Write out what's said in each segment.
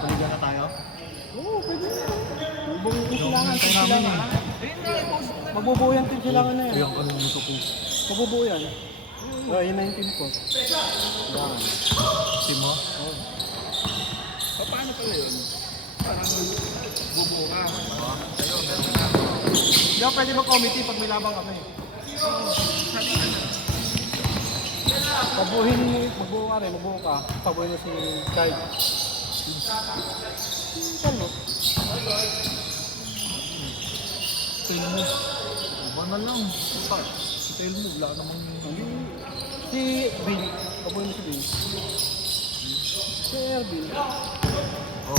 Paligan na tayo? Oo, pwede na. Magbubuo Yung silangan. hintay namin eh. Magbubuo yan team silangan na yan. Yung kami ng suko. Magbubuo yan. Yun na yung team ko. Yan. Team mo? Oo. Paano pala yun? Parang bubuo ka. Tayo, meron na. Hindi ako pwede mag-committee pag may labang kami. Pabuhin mo, magbuo ka rin, magbuo ka. Pabuhin mo si Kai. Ano? Tail mo. Iba na lang. Si tail mo, wala namang... Si Bill. Pabuhin mo si Bill. Si Erbil. Oh.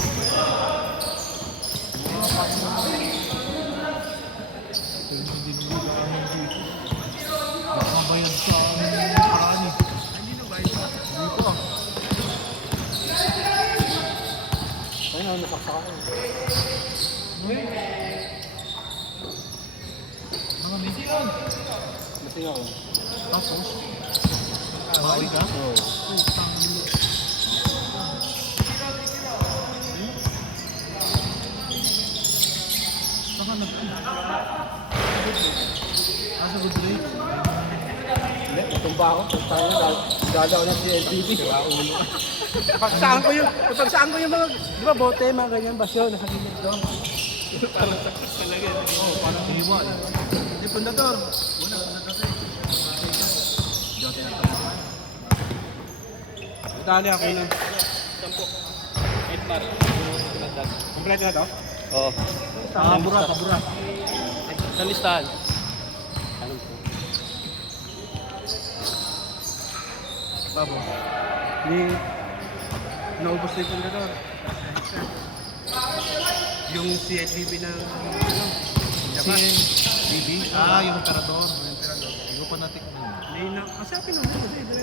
Tail mo, hindi naman wala kami dito. Baka mabayad sa paraan eh. Hindi na ba yun? Hindi pa. Ayun, nasaksak ako. Mga mission. Lasing ako. Tapos, bawi ka? Oo. Saka nasa good rate. Hindi, natumba ako. Tayo na, gagaw na si LTV. Pagsaan ko yung mga, di ba bote, mga ganyan, basyo, nasa gilid doon. Parang success talaga. Oo, parang hiwa eh. Hindi, pundador. Wala, pundador eh. Diyan tinatamaan. Dali ako na. 8 bar. Kompleto na to? Oo. Pabura, pabura. Sa listahan. Alam ko. Babo. Ni, naubos na yung pundador. Yung CSBB ng, ano, Japan. BB? Yung emperador. Hindi ko pa natikman. Hindi na, kasi akin naman, kasi hindi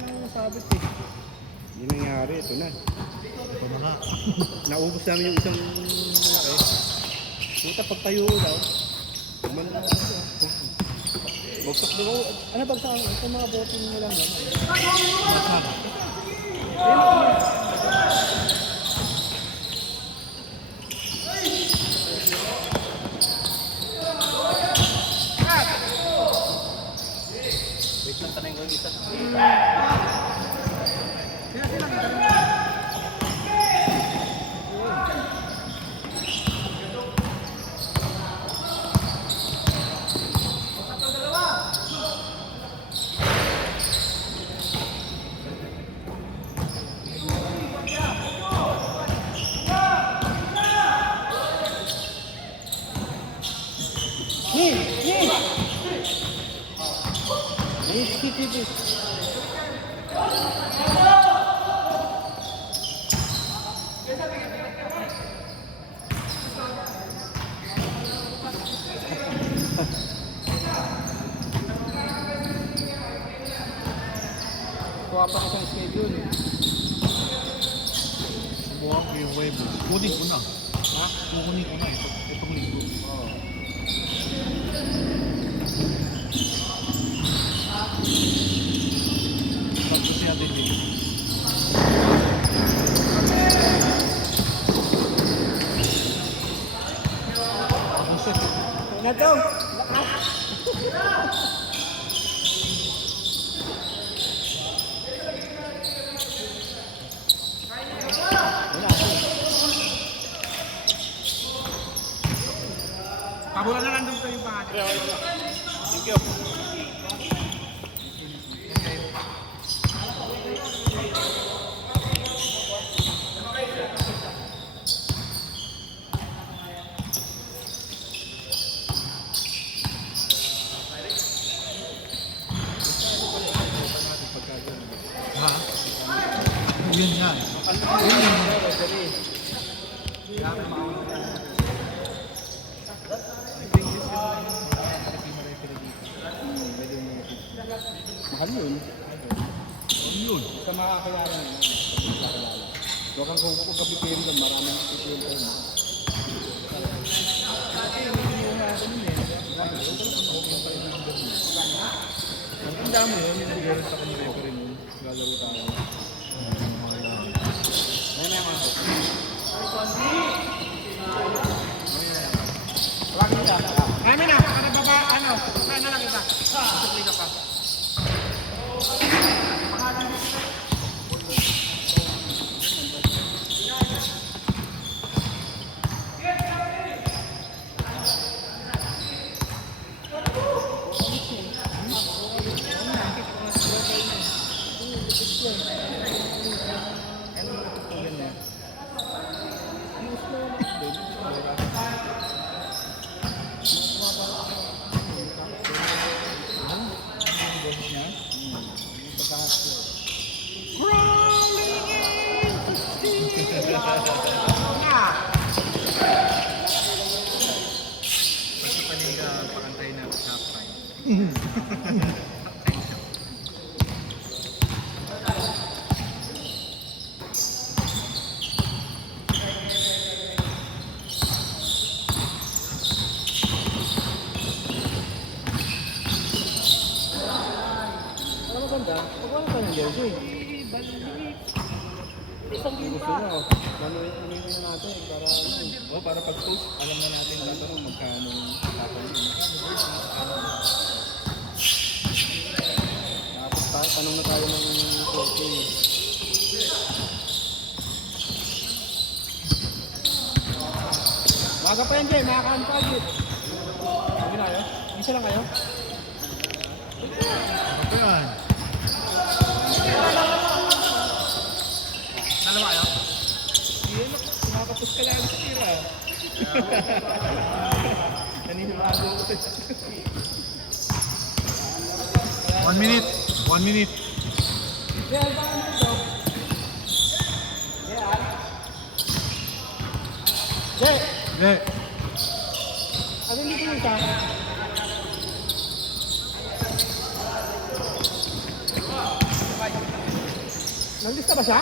na masabit eh. Hindi nangyari, ito na. Ito na nga. Naubos namin yung isang malaki. Puta, pagtayo ko daw. Umano na ako. Bagsak daw ako. Ano bagsak ako? Ito mga botin mo lang naman. Masama. Wait lang, tanay ko isa. Skip. Kuha pa ko sa schedule. Subukan ko yung web. Kunin ko na. Ha? Kukunin ko na itong linggo. Oo. Pagko siya din eh. Na daw. Pabula na lang doon kayo pa. Thank you. Ha? Yun nga. Yun nga. Mahal yun. Yun. Sa makakayaran yun. Huwag kang kung kapipirin doon, maraming kapipirin doon. Tandaan mo yun, yung meron sa kanila pa rin yun. Lalaro tayo. May na yung ako. Kami na, ano baba, ano na lang kita. Sukli ka pa. Basta paninga, pakantay na half time. Ano maganda? Pag wala pa ng jersey. Isang game pa. Ano yung natin para para pag-post, alam na natin tatanong magkano tatanong. Tapos tanong na tayo ng 4K. Maga pa yan, Jay. Makaka-target. Sabi na kayo? Isa lang kayo? Ako yan. Dalawa kayo? Yan, nakakapos ka lang sa tira. Naninibago ko. 1 minute. 1 minute. Jay! Jay. Ano hindi ko isa? Nandista ba siya?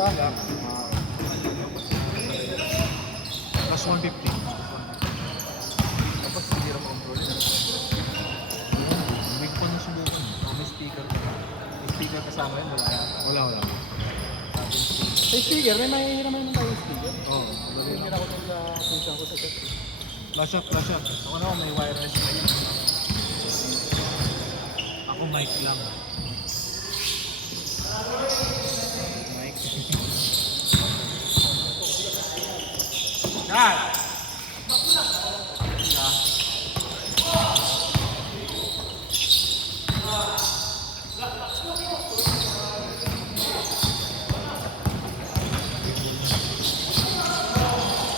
Saan? Plus 150. Tapos hindi rin control. Week pa na subukan. May speaker ka. May speaker kasama yun, wala yata. Wala. May speaker, may mahihiraman naman tayo speaker. Oo. Mahihira ko dun sa pinsan ko sa chat. Flash up, flash up. Ako na, may wireless na yun. Ako mic lang. Mic. Dad!